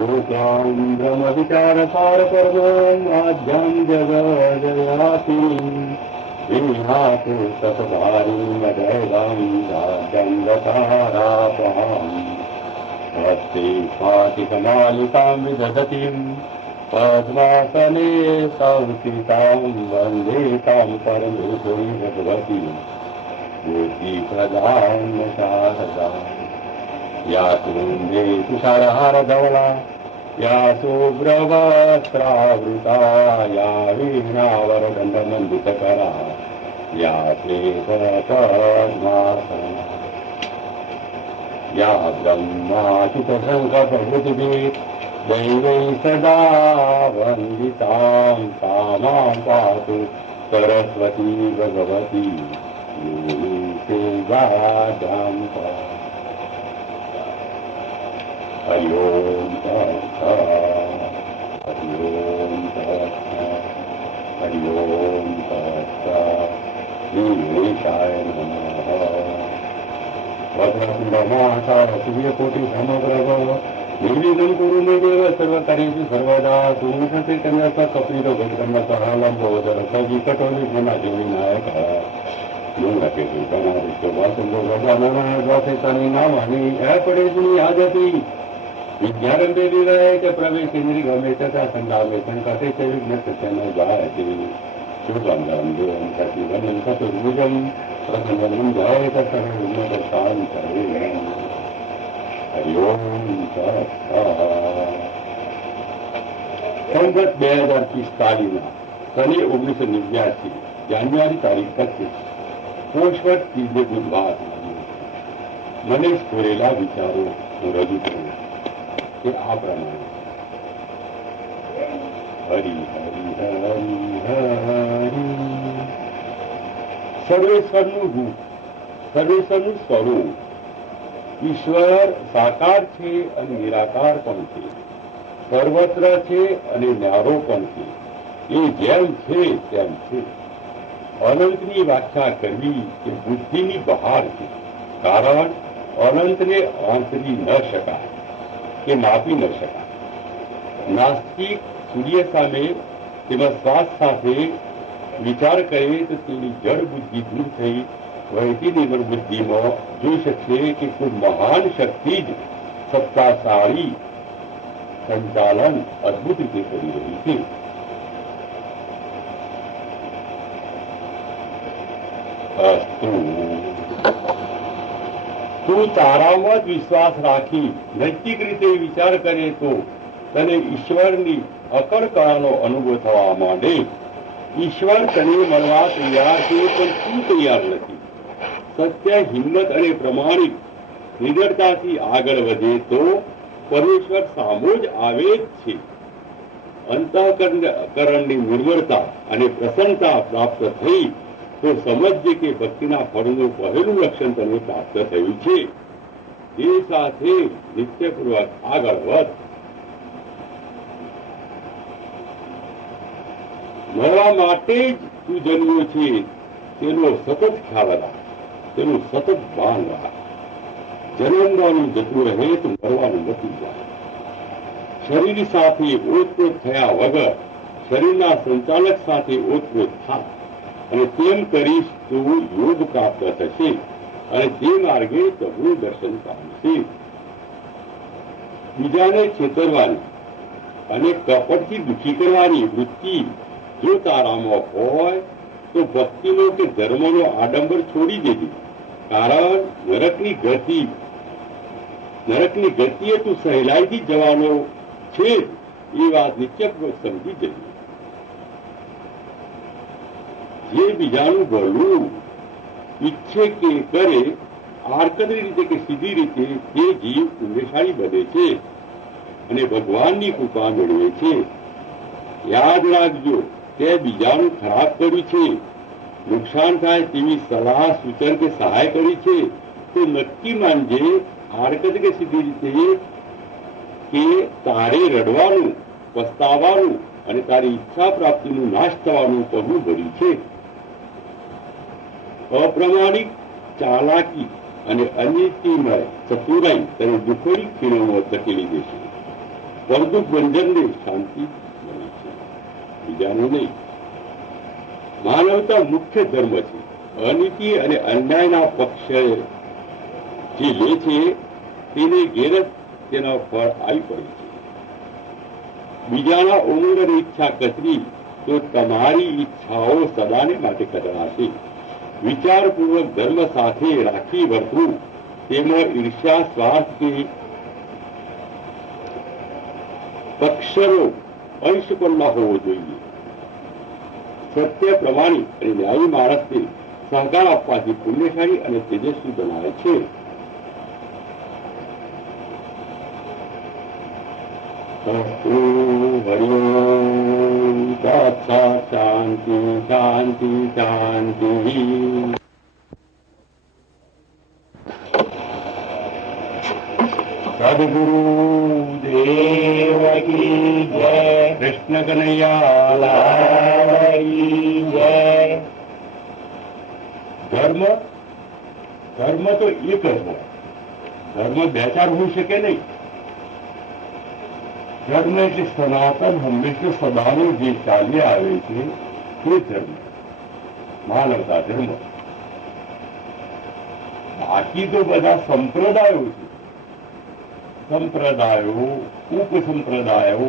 लोकां ब्रह्मविचारसारपर्वम् आद्यां जगजयातिम् विहातु सतधारीं दैवां राज्यं दतारापहाम् भक्ति पाटिकमालिकां विदधतीं पद्मासने संस्थितां वन्दे तां परमेश्वरीं भगवतीं बुद्धिप्रदां शारदाम् या कुन्दे तुषारहारधवला या शुभ्रवस्त्रावृता या वीणावरदण्डमण्डितकरा या श्वेतपद्मासना या ब्रह्माच्युतशङ्खप्रभृतिभिः दैवैः सदा वन्दितां सा मां पातु सरस्वती भगवती सेवादां हरि ओम तत्सत् हरि ओम तत्सत् हरि ओम तत्सत् श्री गणेशाय नमः। वक्रतुण्डमहाकाय सूर्यकोटिसमप्रभ निर्विघ्नं कुरु मे देव सर्वकार्येषु सर्वदा सुमुखते कन्यासा कपिलो गजकन्यासा लंबोदर सविकटोलिघ्नादि विनायक डोंगराचे गणाधिष्ठ वासुदेव गजानन द्वासेतानि नामानि पडेजुनी आदती विद्यारंभे विवेक प्रवेशिनी गमे तथा संगामे संकटे च विघ्न सत्यन जायते शुभंगम देवं सचिवनं चतुर्भुजं प्रसन्नं ध्यायेत सर्वविघ्नोपशान्तये। हरि ओम संवत 2045 सने 1989 જાન્યુઆરી તારીખ 25 પોષવટ ત્રીજે બુધવાર મને સ્ફુરેલા વિચારો હું રજૂ કરું કે આ પ્રમાણે હરિ હરિ હરિ હરિ સર્વેશ્વરનું રૂપ સર્વેશ્વરનું સ્વરૂપ ઈશ્વર સાકાર છે અને નિરાકાર પણ છે, સર્વત્ર છે અને ન્યારો પણ છે, એ જેમ છે તેમ છે. અનંતની વ્યાખ્યા કરવી એ બુદ્ધિની બહાર છે, કારણ અનંતને આંતરી ન શકાય કે માપી ન શકાય. નાસ્તિક સૂર્ય સામે તેમાં શ્વાસ સાથે વિચાર કરે તો તેની જળ બુદ્ધિ દૂર થઈ વહેતી નિર્મળ બુદ્ધિમાં જોઈ શકશે કે કોઈ મહાન શક્તિ જ સત્તાશાળી સંચાલન અદભુત રીતે કરી રહી છે. તું તારામાં જ વિશ્વાસ રાખી નૈતિક રીતે વિચાર કરે તો તને ઈશ્વરની અકળ કળાનો અનુભવ થવા માંડે. ઈશ્વર તને મળવા તૈયાર છે પણ તું તૈયાર નથી. સત્ય, હિંમત અને પ્રમાણિક નિડરતાથી આગળ વધે તો પરમેશ્વર સામો જ આવે જ છે. અંતઃકરણની નિર્મળતા અને પ્રસન્નતા પ્રાપ્ત થઈ તો સમજજે કે ભક્તિના ફળનું પહેલું લક્ષણ તને પ્રાપ્ત થયું છે. એ સાથે નિત્યપૂર્વક આગળ વધ. મળવા માટે જ તું જન્મ્યો છે તેનો સતત ખ્યાલ રાખ, તેનું સતત ભાન રાખ. જન્મવાનું જતું રહે તો મરવાનું નથી જાય. શરીર સાથે ઓતપ્રોત થયા વગર શરીરના સંચાલક સાથે ઓતપ્રોત થા અને તેમ કરીશ તો યોગ પ્રાપ્ત થશે અને તે માર્ગે પ્રભુ દર્શન પામશે. બીજાને છેતરવાની અને કપટથી દુઃખી કરવાની વૃત્તિ જો તારામાં હોય તો ભક્તિનો કે ધર્મનો આડંબર છોડી દેજે, કારણ નરકની ગતિએ તું સહેલાઈથી જવાનો છે એ વાત નિશ્ચયપૂર્વક સમજી જજે. જે બીજાનું ભલું ઈચ્છે કે કરે આડકતરી રીતે કે સીધી રીતે તે જીવ પુણ્યશાળી બને છે અને ભગવાનની કૃપા મેળવે છે. યાદ રાખજો, તે બીજાનું ખરાબ કર્યું છે, નુકસાન થાય તેવી સલાહ સૂચન કે સહાય કરી છે તો નક્કી માનજે આડકતરી કે સીધી રીતે કે તારે રડવાનું, પસ્તાવાનું અને તારી ઈચ્છા પ્રાપ્તિનું નાશ થવાનું પગલું ભર્યું છે. અપ્રમાણિક ચાલાકી અને અનિતિમય ચતુરાઈ તને દુઃખોની ખીણોમાં ધકેલી દેશે. વર્દુક બંજનને શાંતિ મળે છે, બીજાનું નહીં. માનવતા મુખ્ય ધર્મ છે. અનીતિ અને અન્યાયના પક્ષે જે લે છે તેને ઘેર જ તેના ફળ આવી પડે છે. બીજાના ઉમંગની ઈચ્છા કચરી તો તમારી ઈચ્છાઓ સદાને માટે કચરાશે. વિચારપૂર્વક ધર્મ સાથે રાખી વર્તવું, તેમાં ઈર્ષ્યા, સ્વાર્થ કે પક્ષનો અંશ પણ ન હોવો જોઈએ. સત્ય, પ્રમાણિક અને ન્યાયી માણસને સહકાર આપવાથી પુણ્યશાળી અને તેજસ્વી બનાવે છે. હરિઓમ તત્સત. શાંતિ શાંતિ શાંતિ. સદગુરુ દેવ કી જય. કૃષ્ણ કનૈયા લાલ કી જય. ધર્મ ધર્મ તો એક જ હોય. ધર્મ બે ચાર હોઈ શકે નહીં. ધર્મ એટલે સનાતન, હંમેશા સદાનો જે ચાલી આવે છે તે ધર્મ, માનવતા ધર્મ. બાકી તો બધા સંપ્રદાયો છે. સંપ્રદાયો, ઉપસંપ્રદાયો,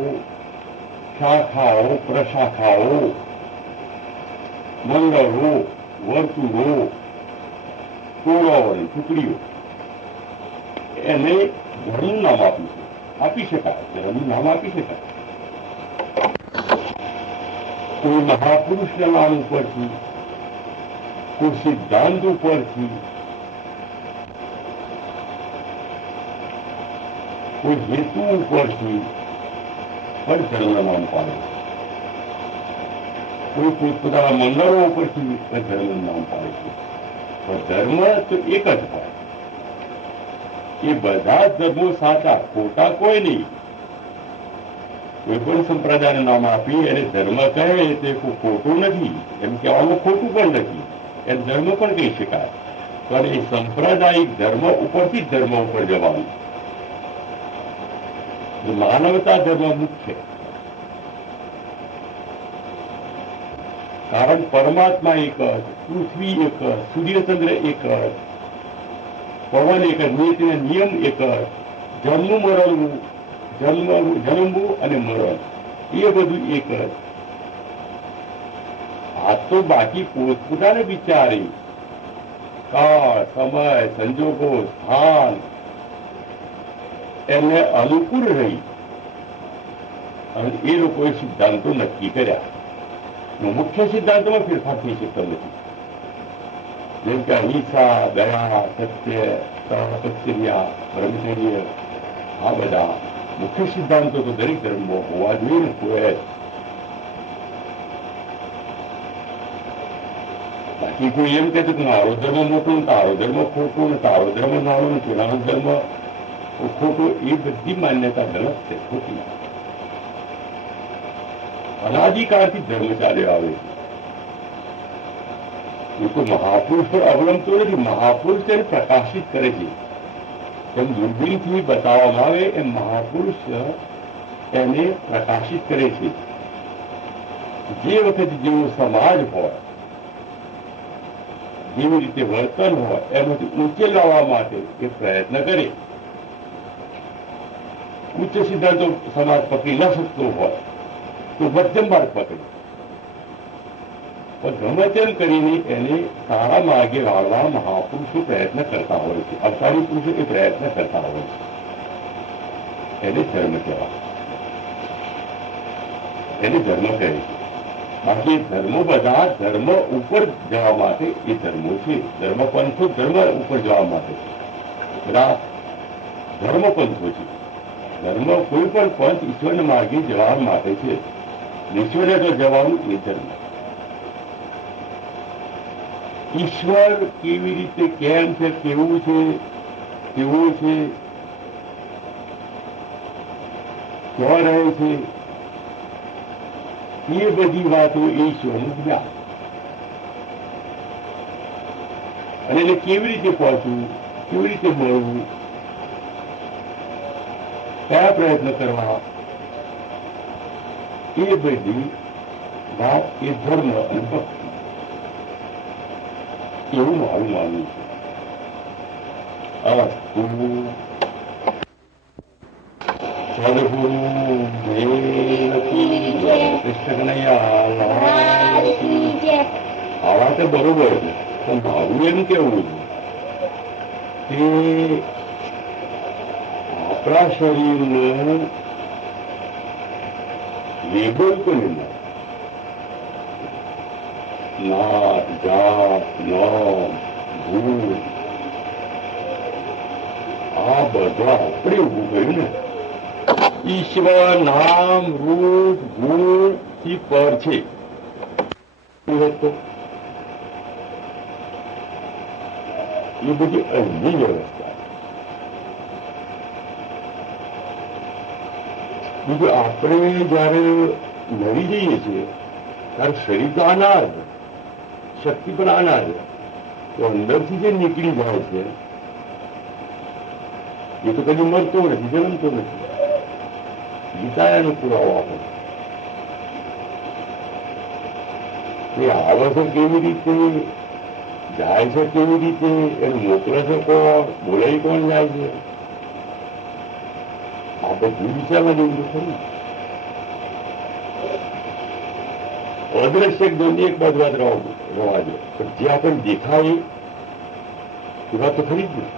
શાખાઓ, પ્રશાખાઓ, મંડળો, વર્તુળો, ટોળો અને ટુકડીઓ, એને ધર્મનું નામ આપી શકાય. ધર્મનું નામ આપી શકાય. કોઈ મહાપુરુષના નામ ઉપરથી, કોઈ સિદ્ધાંત ઉપરથી, કોઈ હેતુ ઉપરથી પણ ધર્મના નામ પાડે. કોઈ પોતપોતાના મંડળો ઉપરથી પણ ધર્મનું નામ પાડે છે. પણ ધર્મ તો એક જ હોય. એ બધા જ ધર્મો સાચા, ખોટા કોઈ નહીં. કોઈ પણ સંપ્રદાયનું નામ આપી અને ધર્મ કહે તે ખોટું નથી, એમ કહેવાનું ખોટું પણ નથી. એ ધર્મ પણ કહી શકાય. પણ એ સાંપ્રદાયિક ધર્મ ઉપરથી જ ધર્મ ઉપર જવાનું. માનવતા ધર્મ મુખ્ય. કારણ પરમાત્મા એક જ, પૃથ્વી એક જ, સૂર્યચંદ્ર એક જ, પવન એક જ, નીતિના નિયમ એક જ, જન્મવું અને મરણ એ બધું એક જ. આ તો બાકી પોતપોતાને વિચારે કાળ, સમય, સંજોગો, સ્થાન એમને અનુકૂળ રહી અને એ લોકોએ સિદ્ધાંતો નક્કી કર્યા. મુખ્ય સિદ્ધાંતોમાં ફેરફાર થઈ શકતો નથી. જેમ કે અહિંસા, દયા, સત્ય, તપસ્યા, બ્રહ્મચર્ય, આ બધા મુખ્ય સિદ્ધાંતો તો દરેક ધર્મમાં હોવા જોઈએ ને. કોઈ બાકી કોઈ એમ કહેતું કે મારો ધર્મ મોટો ને તારો ધર્મ ખોટો ને તારો ધર્મ નાનો ને પેલાનો ધર્મ ખોટો, એ બધી માન્યતા ગલત છે, ખોટી. અનાદિકાળથી ધર્મ ચાલ્યો આવે છે. એ કોઈ મહાપુરુષ પર અવલંબતો નથી. મહાપુરુષ તેને પ્રકાશિત કરે છે. એમ દૂરબીનથી બતાવવામાં આવે એમ મહાપુરુષ એને પ્રકાશિત કરે છે. જે વખતે જેવો સમાજ હોય, જેવી રીતે વર્તન હોય, એમાંથી ઊંચે લાવવા માટે એ પ્રયત્ન કરે. ઉચ્ચ સિદ્ધાંતો સમાજ પકડી ન શકતો હોય તો મધ્યમ માર્ગ પકડે. પણ ગમે તેમ કરીને એને સારા માર્ગે વાળવા મહાપુરુષો પ્રયત્ન કરતા હોય છે. અવતારી પુરુષો એ પ્રયત્ન કરતા હોય છે. એને ધર્મ કહેવાય, એને ધર્મ કહે છે. બાકી ધર્મો બધા ધર્મ ઉપર જવા માટે એ ધર્મો છે. ધર્મ પંથો ધર્મ ઉપર જવા માટે બધા ધર્મ પંથો છે. ધર્મ કોઈ પણ પંથ ઈશ્વરના માર્ગે જવા માટે છે. ઈશ્વરે તો જવાનું એ ધર્મ. ઈશ્વર કેવી રીતે, કેમ છે, કેવું છે, કેવું છે, ક્યાં રહે છે, એ બધી વાતો ઈશ્વરનું જ્ઞાન. અને એને કેવી રીતે પહોંચવું, કેવી રીતે મળવું, કયા પ્રયત્ન કરવા, એ બધી ભાવ એ ધર્મ અને ભક્તિ, એવું મારું માનવું છે. અસ્તુ સદગુરુ દેવકી જય, કૃષ્ણ કનૈયા કી જય. આવા તો બરોબર છે, પણ મારું એમ કેવું કે આપણા શરીરને લેબલ કરી નાત જાત નામ ભૂત આ બધા આપણે ઉભું કર્યું ને. ઈશ્વર નામ રૂપ ગુણ થી પર છે. એ બધી અન્ય વ્યવસ્થા. બીજું આપણે જયારે મરી જઈએ છીએ ત્યારે શરીર તો અનાજ, શક્તિ પણ અનાજ, તો અંદરથી જે નીકળી જાય છે એ તો કદી મરતો નથી, જન્મતો નથી. ગીતાયાનો પુરાવો આપે એ આવે છે કેવી રીતે, જાય છે કેવી રીતે, એને મોકલે છે કોણ, બોલાવી કોણ જાય છે, આ બધું વિચારવા જેવું ખરું. અદ્રશ્ય જ્ઞાનની એક બાજુ વાત રવા દો, પણ જે આપણને દેખાય એ વાત તો ખરી જ નહીં.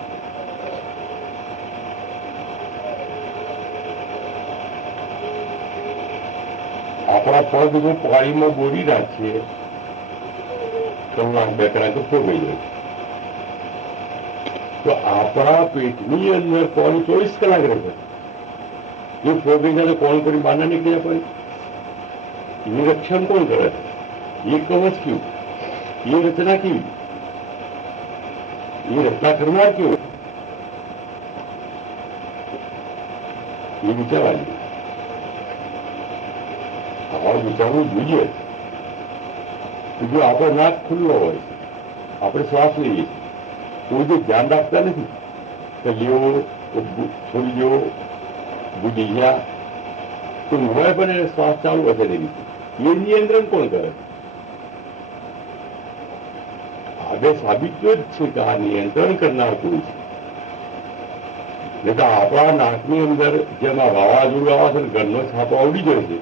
આપણા પગ જો પાણીમાં બોરી રાખીએ કલાક બે કલાક તો ફોગાઈ જાય, તો આપણા પેટની અંદર પાણી 24 કલાક રહે. જો ફોગાઈ જાય તો કોણ કરી બહાર નીકળી જાય? એનું રક્ષણ કોણ કરે? એ કવચ કેવું, એ રચના કેવી, એ રચના કરનાર કેવો, એ વિચારવાની. આવા વિચારવું જોઈએ. જો આપણો નાક ખુલ્લો હોય, આપણે શ્વાસ લઈએ, કોઈ જે ધ્યાન રાખતા નથી કે લેવો છોડી દેવો, બુજી ગયા તો હોય પણ એને શ્વાસ ચાલુ હશે એ રીતે. એ નિયંત્રણ કોણ કરે? હવે સાબિત તો જ છે કે આ નિયંત્રણ કરનાર કોઈ છે. એટલે કે આપણા નાકની અંદર જેમ આ વાવાઝોડું આવે છે, ઘરનો છાપો આવડી જાય છે,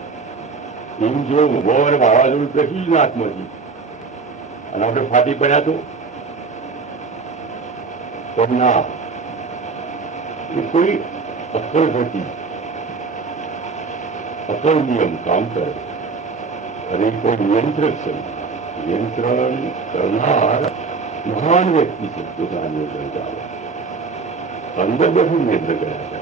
એવું જો ઉભો અને વાવાઝોડું પેસી જ નાકમાંથી અને આપણે ફાટી પડ્યા તો પણ ના, એ કોઈ અક્કલ ઘટી, અક્કલ નિયમ કામ કરે અને કોઈ નિયંત્રક છે. નિયંત્રણ કરનાર મહાન વ્યક્તિ છે, પોતાના નિયંત્રણ ચાલે અંદર બેઠું નિયંત્રણ કર્યા છે.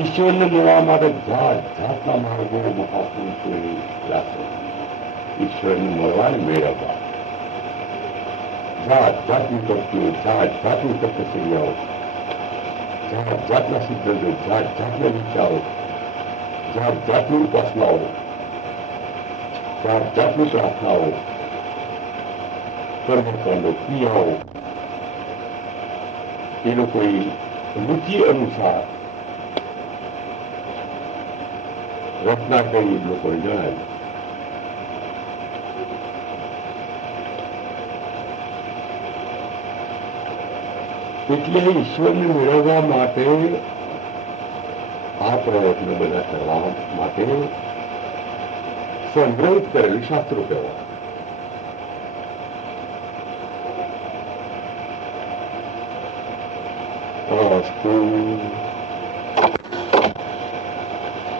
ઈશ્વરને મળવા માટે જાત જાતના માર્ગો મહાપુરુષોએ રાખે. ઈશ્વરને મળવાને મેળવવા જાત જાતની ભક્તિઓ, જાત જાતની તપસ્યાઓ, જાત જાતના સિદ્ધાંતો, જાત જાતના વિચારો, જાત જાતની ઉપાસનાઓ, જાત જાતની પ્રાર્થનાઓ, કર્મકાંડો, ક્રિયાઓ, એ લોકોએ રુચિ અનુસાર રચના કરી લોકોને જણાવી. એટલે ઈશ્વરને મેળવવા માટે આ પ્રયત્ન બધા કરવા માટે સંગ્રહિત કરેલું શાસ્ત્રો કહેવાય.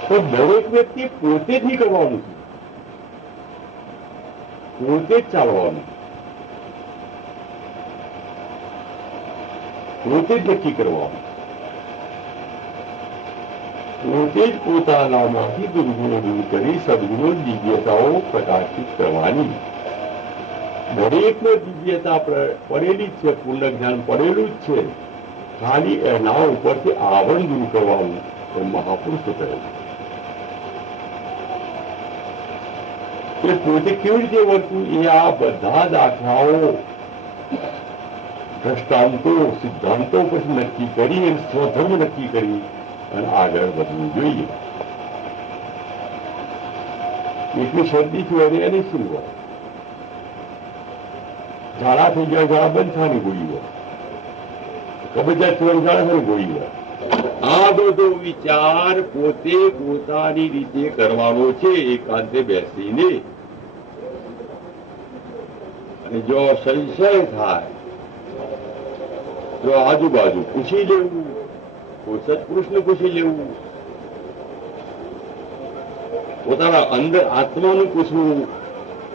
તો દરેક વ્યક્તિ પોતે જ નહીં કરવાનું છે, પોતે જ ચાલવાનું, પોતે જ નક્કી કરવાનું, પોતે જ પોતાનામાંથી દુર્ગુણો દૂર કરી સદગુણો દિવ્યતાઓ પ્રકાશિત કરવાની. દરેકને દિવ્યતા પડેલી જ છે, પૂર્ણ જ્ઞાન પડેલું જ છે, ખાલી એના ઉપરથી આવરણ દૂર કરવાનું એ મહાપુરુષો કહે છે. એ પોતે કેવી રીતે વર્તું એ આ બધા દાખલાઓ દ્રષ્ટાંતો સિદ્ધાંતો પછી નક્કી કરી સ્વધર્મ નક્કી કરી અને આગળ વધવું જોઈએ. એટલી શરદી થયું એની શું હોય? ઝાડા થઈ ગયા, ઝાડા બંધ થવાની ગોળી હોય, કબજિયાત થવાની ઝાડા થવાની ગોળી હોય. આ બધો વિચાર પોતે પોતાની રીતે કરવાનો છે, એકાંતે બેસીને. અને જો સંશય થાય તો આજુબાજુ પૂછી લેવું, કોઈ સત્પુરુષને પૂછી લેવું, પોતાના અંદર આત્માનું પૂછવું,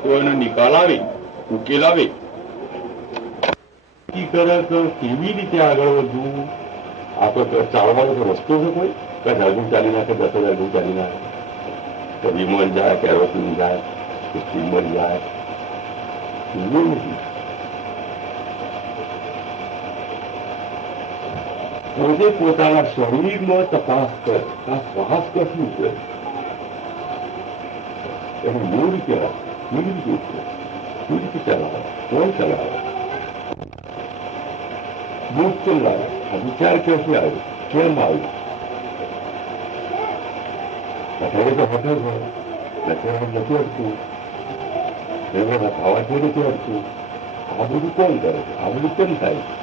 તો એનો નિકાલ આવે, ઉકેલ આવે. કેવી રીતે આગળ વધવું? આ તો ચાલવાનો તો રસ્તો છે કોઈ? કે હજાર ચાલી નાખે, 10,000 ચાલી નાખે, કે વિમાન જાય, કે એરોપ્લેન જાય, કે સ્ટીમર જાય, એવું નથી. પોતે પોતાના શરીરમાં તપાસ કર, આ શ્વાસ કશું છે, એનું મૂળ કહેવાય, કેવી રીતે છે, કેવી રીતે ચલાવે, કોણ ચલાવે, બુક ચલાવે, આ વિચાર ક્યાંથી આવ્યો, કેમ આવ્યો? અત્યારે તો હોટેલ હોય, અત્યારે નથી અડતું, એમાં ખાવાથી નથી અડતું. આ બધું કોણ કરે છે? આ બધું કેમ થાય છે?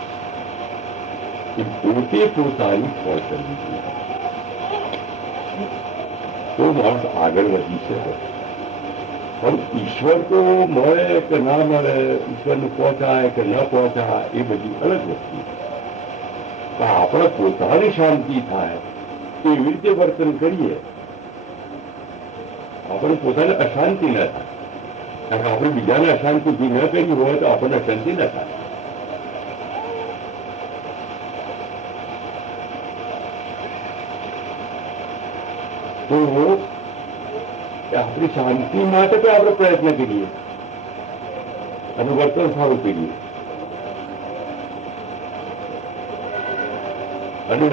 એ પોતે પોતાની ફળ કરવી જોઈએ, તો માણસ આગળ વધી શકે. પણ ઈશ્વર તો મળે કે ના મળે, ઈશ્વરને પહોંચાય કે ન પહોંચાય, એ બધી અલગ વસ્તુ. પણ આપણે પોતાની શાંતિ થાય એવી રીતે વર્તન કરીએ, આપણે પોતાને અશાંતિ ન થાય. કારણ કે આપણે બીજાને અશાંતિ ન કરી હોય તો આપણને અશાંતિ ન થાય. તો આપણી શાંતિ માટે તો આપણે પ્રયત્ન કરીએ અને વર્તન સારું કરીએ. અને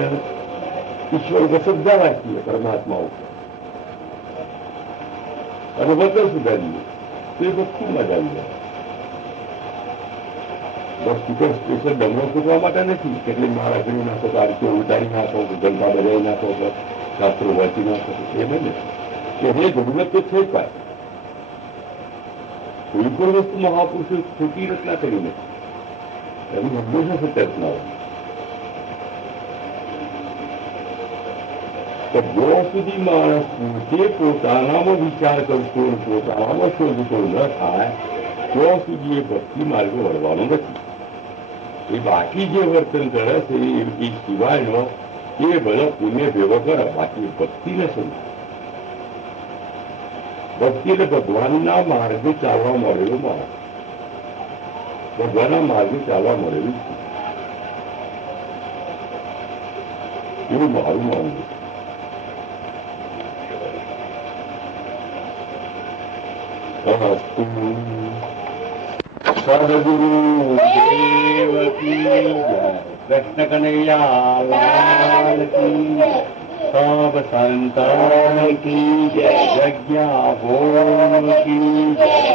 ઈશ્વર ઉપર શ્રદ્ધા રાખીએ, પરમાત્મા ઉપર, અને વર્તન સુધારીએ, તો એ ભક્તિમાં જ આવી જાય. ભક્તિ તો સ્પેશિયલ ડમરો કૂટવા માટે નથી, કેટલી માળા કરી નાખો, તો આરતીઓ ઉતારી નાખો, ગંગા બજાવી નાખો, શાસ્ત્રો વાંચી નાખો, એ બને કે એ જરૂરત તો છે જ. પાય કોઈ પણ વસ્તુ મહાપુરુષો ખોટી રચના કરી નથી, એની હંમેશા સત્ય રચનાઓ. તો જ્યાં સુધી માણસ પોતે પોતાનામાં વિચાર કરતો, પોતાનામાં શોધતો ન થાય, ત્યાં સુધી એ ભક્તિ માર્ગે વળવાનો નથી. એ બાકી જે વર્તન કરે છે એ સિવાયનો એ બધા પુણ્ય ભેગો કરે, બાકી ભક્તિ ને સમજે. ભક્તિ એટલે ભગવાનના માર્ગે ચાલવા મળેલું માણસ, ભગવાનના માર્ગે ચાલવા મળેલું છે, એવું મારું માનવું છે. સદગુરુ દેવ કી જય, કૃષ્ણ કનૈયા લાલ કી જય, सब संतान की जय, यज्ञा होम की जय,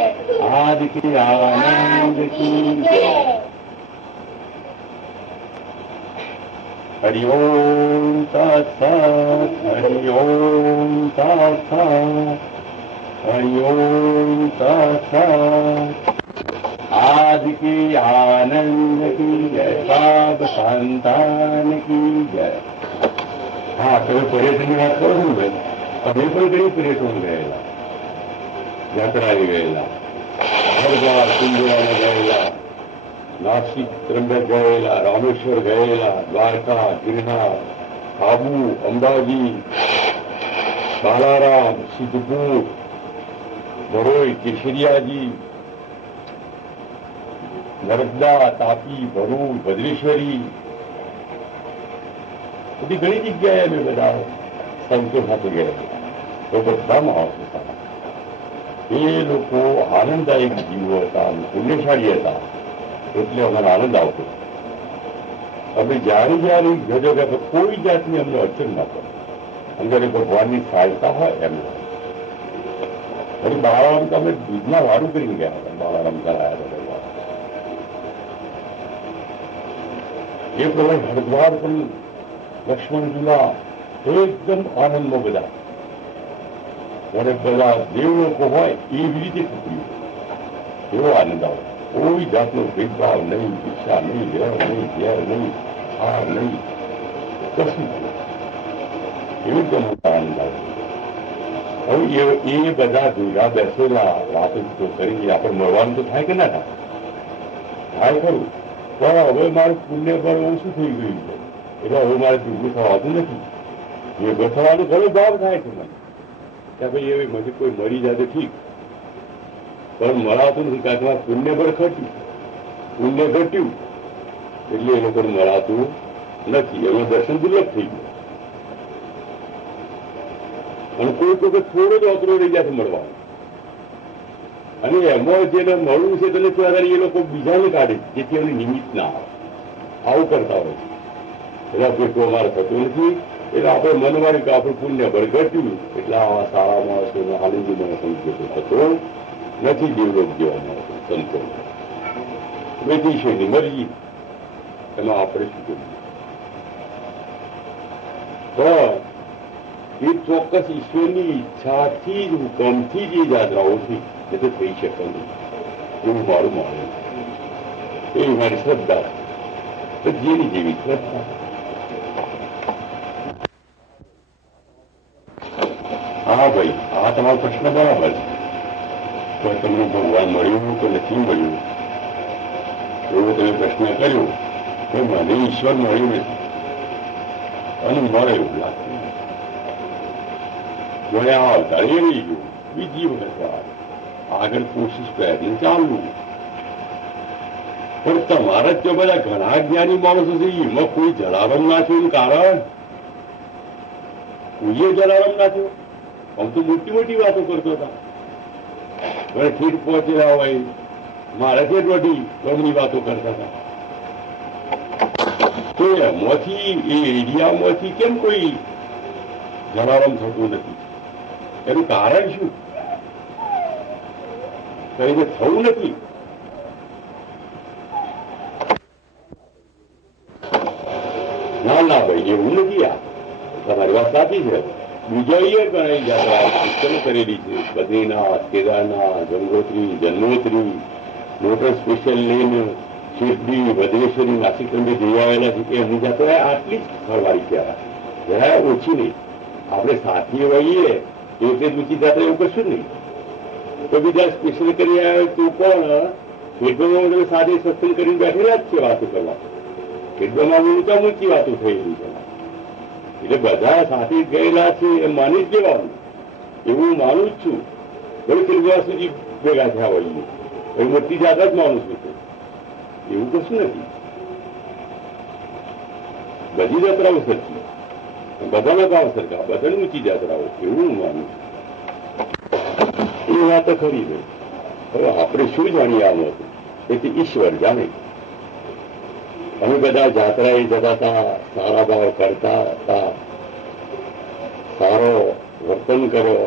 आदि के आनंद की जय. हरि ओम तत्सत्, हरि ओम तत्सत्, हरि ओम तत्सत्. आदि के आनंद की जय, सब संतान की जय. હા, તમે પર્યટનની વાત કરો છો ને ભાઈ, અમે પણ ઘણી પર્યટન ગયેલા, યાત્રાએ ગયેલા, હરિદ્વાર કુંભમાં ગયેલા, નાસિક ત્રંબક ગયેલા, રામેશ્વર ગયેલા, દ્વારકા, ગિરનાર, આબુ, અંબાજી, સાલારામ, સિદ્ધપુર, ભરોઈ, કેસરિયાજી, નર્મદા, તાપી, ભરૂચ, ભદ્રેશ્વરી, બધી ઘણી જગ્યાએ અમે બધા સંતો સાથે ગયા. તો બધા માણસો હતા, એ લોકો આનંદદાયક જીવો હતા, પુણ્યશાળી હતા, એટલે અમને આનંદ આવતો. અમે જ્યારે જ્યારે જગ્યા કોઈ જાતની અમને અડચણ ના પડે, અંદર ભગવાનની સહાયતા હોય એમ. ફરી બાળારામ તો અમે દૂધમાં વારું કરીને ગયા હતા. બાળારામ કરાયા હતા એ પ્રમાણે હરદ્વાર પણ લક્ષ્મણજીના એકદમ આનંદમાં બધા અને બધા દેવ લોકો હોય એવી રીતે થતું એવો આનંદ આવે. કોઈ જાતનો ભેદભાવ નહીં, ઈચ્છા નહીં, લેર નહીં, ઘેર નહીં, હાર નહીં, કશું એકદમ આનંદ આવે. હવે એ બધા ભેગા બેસેલા વાતો કરી આપણે મળવાનું તો થાય કે ના થાય? થાય ખરું. પણ હવે મારું પુણ્ય બળ ઓછું થઈ ગયું છે એટલે હવે મારે ભેગું થવાતું નથી. ભેગો થવાનો ઘણો ભાવ થાય છે મને કે ભાઈ એવી મને કોઈ મરી જાય તો ઠીક, પણ મળાતું નથી. કારણ કે મારું પુણ્ય બળ ઘટ્યું, પુણ્ય ઘટ્યું એટલે એ લોકોને મળાતું નથી. એનું દર્શન દુર્લભ થઈ ગયું. અને કોઈ વખત થોડો જ ઓતરો રહી જાય મળવાનું. અને એમાં જેને મળવું છે તેને આધારે એ લોકો બીજાને કાઢે જેથી એમને નિમિત્ત ના આવે. આવું કરતા હોય છે. એટલે ભેટો અમારે થતું નથી. એટલે આપણે મન માર્યું કે આપણું પુણ્ય બળ ઘટ્યું એટલે આવા સારા માણસો આનંદી માણસો થતો નથી. દેવલોક જેવા માણસો સંતો વેદીશોની મરજી એમાં આપણે શું કરીએ? પણ એ ચોક્કસ ઈશ્વરની ઈચ્છાથી જ હુકમથી જ એ યાત્રાઓ છે એ તો થઈ શકે નહીં એવું મારું માનવું. એવી મારી શ્રદ્ધા તો જેની જેવી શ્રદ્ધા. હા ભાઈ, આ તમારો પ્રશ્ન બરાબર છે. પણ તમને ભગવાન મળ્યું કે નથી મળ્યું એવો તમે પ્રશ્ન કર્યો કે મને ઈશ્વર મળ્યું નથી અને મળે એવું લાગતું. મને આ અવતાર એ રહી ગયું. બીજી વખત આગળ કોશિશ પ્રયત્ન ચાલુ. પણ તમારા ત્યાં બધા ઘણા જ્ઞાની માણસો છે એમાં કોઈ જલારામ ના થયું કારણ કોઈએ જલારામ ના થયો. આમ તો મોટી મોટી વાતો કરતો હતા. મને ઠીક પહોંચેલા હોય મારે ઠેઠ વધી ગમની વાતો કરતા હતા. તો એમાંથી એ એરિયામાંથી કેમ કોઈ જલારામ થતું નથી? એનું કારણ શું? કઈને થવું નથી. ના ના ભાઈ એવું નથી. આ તમારી વાત સાચી છે. બીજા એ ઘણી યાત્રા પુષ્કળ કરેલી છે. બદ્રીનાથ, કેદારનાથ, ગંગોત્રી, જન્મોત્રી, મોટર સ્પેશિયલ લઈને શિરડી, ભદ્રેશ્વરી, નાસિક અંગે જઈ આવેલા છે. એમની યાત્રા આટલી જ ફરવાળી કહેવાય, જરા ઓછી નહીં. આપણે સાથીઓ હોઈએ એટલે ઊંચી યાત્રા એવું કશું નહીં. તો બીજા સ્પેશિયલ કરી આવે તો પણ ખેડવામાં તમે સાદી સત્સંગ કરીને બેઠેલા જ છે વાતો કરવા. ખેડવામાં ઊંચા ઊંચી વાતો થયેલી છે. એટલે બધા સાથે ગયેલા છે એમ માની જ લેવાનું. એવું માનું જ છું. ભલે ખેડવા સુધી ભેગા થયા હોઈએ એ મોટી જાત જ માનું છું. એવું કશું નથી. બધી યાત્રાઓ સરખી, બધાના ભાવ સરખા, બધાની ઊંચી યાત્રાઓ એવું હું માનું છું. એ વાત ખરી છે. હવે આપણે શું જાણીએ આમ હતું તેથી ઈશ્વર જાણે. અમે બધા જાત્રાએ જતા હતા, સારા ભાવ કરતા હતા, સારો વર્તન કર્યો,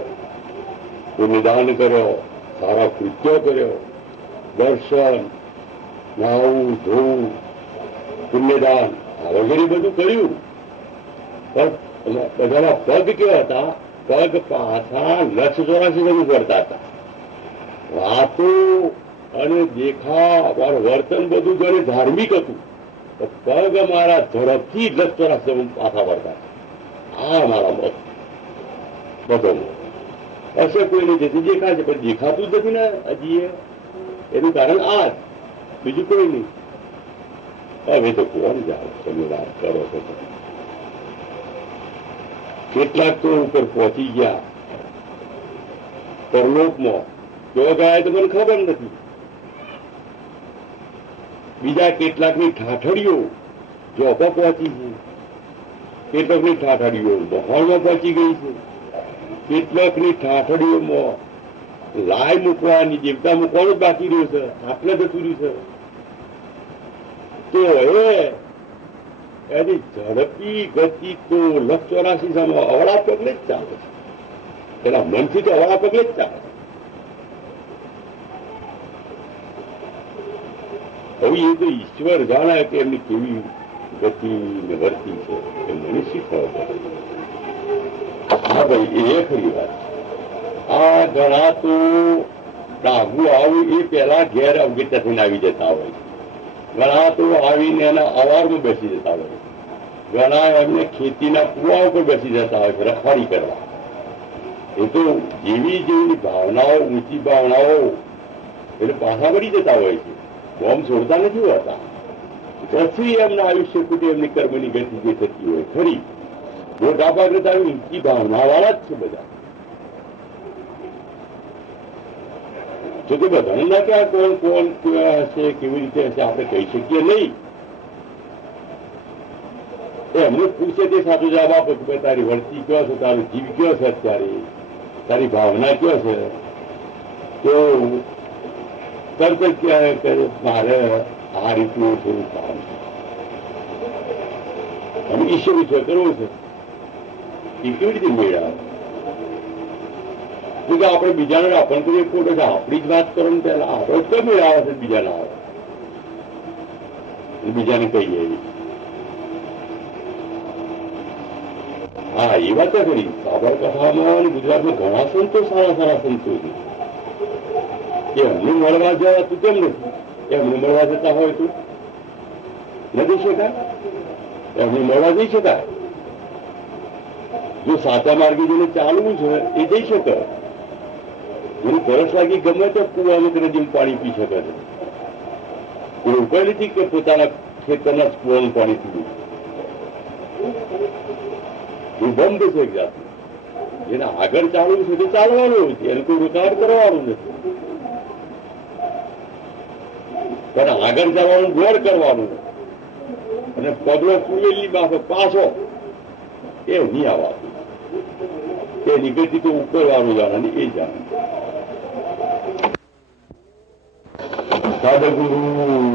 નિદાન કર્યો, સારા કૃત્યો કર્યો, દર્શન, નાવું ધોવું, પુણ્યદાન વગેરે બધું કર્યું. પણ બધાના પગ કેવા હતા? પગ પાછા 184 જવું કરતા હતા. વાતો અને દેખાવ વર્તન બધું ઘરે ધાર્મિક હતું. પગ મારા ઝડપથી 184 પાછા વળતા. આ મારા મત બધો હશે. કોઈને જેથી દેખાય છે પણ દેખાતું જ નથી ને હજી. એનું કારણ આ જ, બીજું કોઈ નહીં. હવે તો કોણ જાઓ તમે વાત કરો છો. કેટલાક તો ઉપર પહોંચી ગયા પરલોકમાં, જો ગયા તો મને ખબર નથી. બીજા કેટલાકની ઠાઠડીઓ જોપા પહોંચી છે, કેટલાકની ઠાઠડીઓ બહારમાં પહોંચી ગઈ છે, કેટલાકની ઠાઠડીઓમાં લાય મૂકવાની, દેવતા મૂકવાનું બાકી રહ્યું છે, આટલે જતું રહ્યું છે. તો એની ઝડપી ગતિ તો 184 અવળા પગલે જ ચાલે છે. એના મનથી તો અવળા પગલે જ ચાલે છે. હવે એ તો ઈશ્વર જાણે કે એમની કેવી ગતિ ને વર્તી છે એ મને શીખવા પડે. હા ભાઈ, એ ખરી વાત. આ ઘણા તો ડાઘું આવું એ પેલા ઘેર અવગીતા થઈને આવી જતા હોય, ઘણા તો આવીને એના અવારમાં બેસી જતા હોય, ઘણા એમને ખેતીના કુવા ઉપર બેસી જતા હોય છે રખવાડી કરવા. એ તો જેવી જેવી ભાવનાઓ, ઊંચી ભાવનાઓ એટલે પાછા વળી જતા હોય છે, બોમ્બ છોડતા નથી હોતા. પછી એમના આયુષ્ય કુટે એમની કર્મની ગતિ જે થતી હોય ખરી, મોટા ભાગે તો ઊંચી ભાવના વાળા જ છે બધા. જો કે બધાને ના ક્યાં કોણ કોણ કેવા હશે, કેવી રીતે હશે આપણે કહી શકીએ નહીં. એમને પૂછે તે સાચો જવાબ આપો કે તારી વર્તી કયો છે, તારો જીવ કયો છે, અત્યારે તારી ભાવના કયો છે. તો તરત જ કહેવાય કે મારે આ રીતનું થોડું કામ છે અને ઈશ્વર વિશ્વ કરવો છે. એ કેવી રીતે મેળવે? કે આપણે બીજાને આપણને તો એક ખોટો છે, આપણી જ વાત કરો ને પહેલા આપણે જ કેમ મેળવે છે, બીજાને આવે બીજાને કહીએ. હા, એ વાત ખરી. સાબરકાંઠામાં અને ગુજરાતમાં ઘણા સંતો, સારા સારા સંતો છે કે એમને મળવા જવા તું કેમ નથી? એમને મળવા જતા હોય તું નથી શકાય? એમને મળવા જઈ શકાય. જો સાચા માર્ગે જેને ચાલવું છે એ જઈ શકે. મને તરસ લાગી ગમે તો કુવાનું નદીમાં પાણી પી શકે છે. એવું કઈ નથી કે પોતાના ખેતરના જ કુવાનું પાણી પીવું. એ બંધ છે એક જાતનું. જેને આગળ ચાલવું છે તે ચાલવાનું છે, એને કોઈ રોકાણ કરવાનું નથી. પણ આગળ જવાનું દોડ કરવાનું અને પગલો કુવેલી બાબત પાછો એ નહીં આવવાનું. એ નિગતિ તો ઉપરવાનું જાણે એ જાણે. સદગુરુ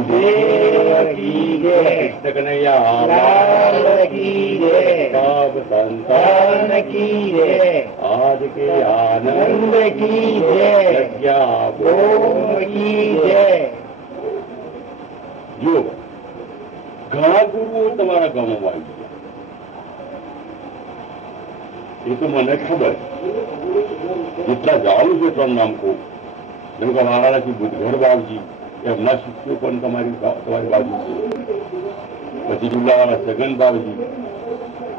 કૃષ્ણ કનૈયા સબ સંતાન કી આજ કે આનંદ કી જગ્યા કી જો ઘણા ગુરુઓ તમારા ગામમાં આવી ગયા, એ તો મને ખબર. જેટલા જાણું છે ત્રણ નામ કહું. જેમ કે વારાણસી બુદ્ધઘર બાવજી, એમના શિષ્યો પણ તમારી બાજુ છે. પછી જુલાવાળા છગન બાવજી,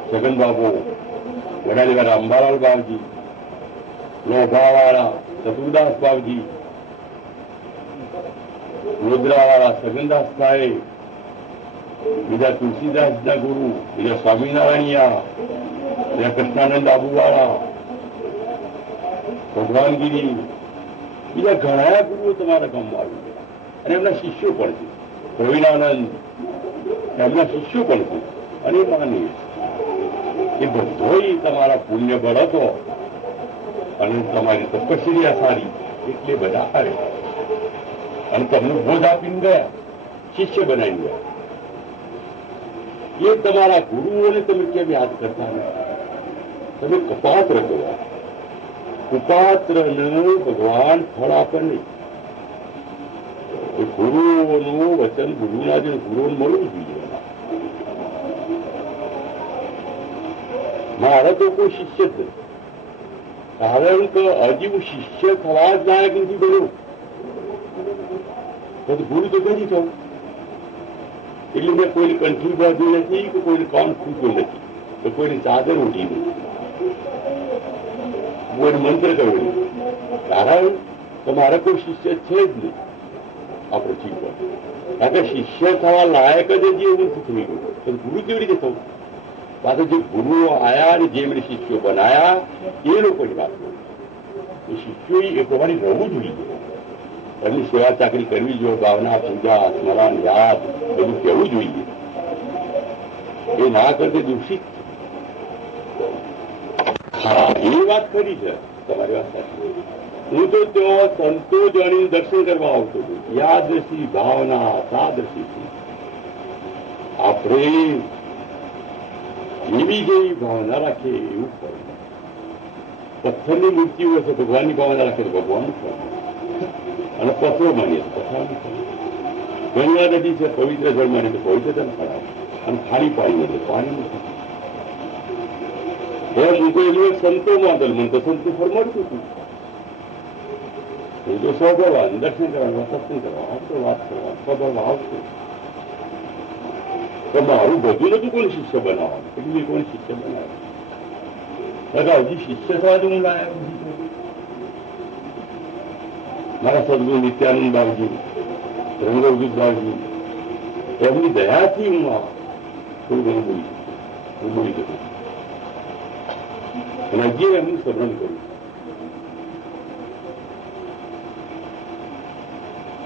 છગન બાબુ, વડાલીવાળા અંબાલાલ બાવજી, લોભાવાળા ચતુરદાસ બાવજી, વડોદરાવાળા છગનદાસ સાહેબ, બીજા તુલસીદાસના ગુરુ, બીજા સ્વામિનારાયણિયા, બીજા કૃષ્ણાનંદ આબુવાળા, ભગવાનગીરી, બીજા ઘણા ગુરુઓ તમારા ગામમાં આવી ગયા. અને એમના શિષ્યો પણ છે. પ્રવીણાનંદ એમના શિષ્યો પણ છે. અને એ માની એ બધો તમારા પુણ્ય બળ હતો અને તમારી તપસ્યા સારી એટલે બધા આવે અને તમને બોધ આપીને ગયા, શિષ્ય બનાવીને ગયા. એ તમારા ગુરુઓને તમે કેમ યાદ કરતા નથી? તમે કપાત્ર કરો. કુપાત્રને ભગવાન ફળ આપે નહીં. ગુરુઓનું વચન ગુરુના જે ગુરુઓને મળવું જોઈએ. મારે તો કોઈ શિષ્ય જ નથી, કારણ કે હજી હું શિષ્ય થવા જ લાયક નથી બન્યો. ગુરુ તો કરી થવું એટલે મેં કોઈની કંઠી બાંધી નથી, કે કોઈને કાન ફૂટ્યું નથી, કે કોઈની ચાદર ઉઠી નથી, કોઈને મંત્ર કર્યો નથી. કારણ કે મારે કોઈ શિષ્ય છે જ નહીં આ પૃથ્વી પર. કારણ કે શિષ્ય થવા લાયક જ હજી એવું નથી થઈ ગયું. તો ગુરુ કેવી રીતે થવું? પાછા જે ગુરુઓ આયા અને જે એમને શિષ્યો બનાયા એ લોકોની વાત કરું. એ શિષ્યો એ પ્રમાણે રહેવું જોઈએ. એમની સેવા ચાકરી કરવી જોઈએ, ભાવના, પૂજા, સ્મરણ, યાદ બધું કહેવું જોઈએ. એ ના કરતે દૂષિત છે. હા, એ વાત ખરી છે તમારી વાત સાચી. હું તો ત્યાં સંતો જાણીને દર્શન કરવા આવતો હતો. યાદશી ભાવના સાદશી. આપણે એવી જેવી ભાવના રાખે એવું કરે. પથ્થરની મૂર્તિઓ છે, ભગવાનની ભાવના રાખે તો ભગવાન કરે, અને પથ્થરો માનીએ તો પથ્થર. ઘણી વાર નદી છે પવિત્ર જળમાં નહીં તો પવિત્રતા ખરાબ અને ખાલી પાણી નથી પાણી નથી એમ હું તો એનું એક સંતો માદલ મને તો સંતો ફરમાડતું હતું હું તો સ્વભાવ દર્શન કરવાનું સત્સંગ કરવા આવતો વાત કરવા સ્વભાવ આવતો તો મારું બધું નતું કોણ શિષ્ય બનાવવાનું એટલું કોણ શિષ્ય બનાવે હજી શિષ્ય થવા જ હું લાયા મારા સદગુરુ નિત્યાનંદ બાબજી રંગવદૂત બાબજી એમની દયાથી હું થોડું ઘણું બોલી શકું અને હજી એમનું સ્મરણ કર્યું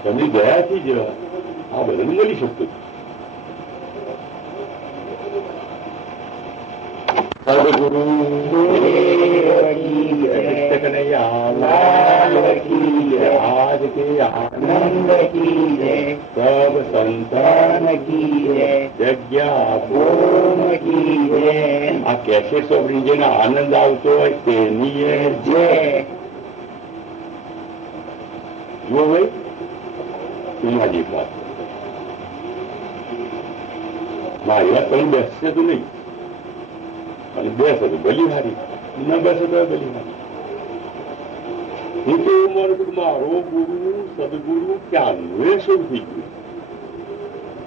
એમની દયાથી જ આ બધાને મળી શકતું સદગુરુ आज के आनंद की सब संतान की जग्या की આ કેસેટ સોપડી જેને આનંદ આવતો હોય તેની જે જુઓ ભાઈ મારી વાત મારી વાત પણ બેસશે તો નહીં અને બેસે તો ભલી હારી ન બેસે તો ભલી હારી હું તો એવું માનું છું મારો ગુરુ સદગુરુ ક્યાંનું શું થઈ ગયું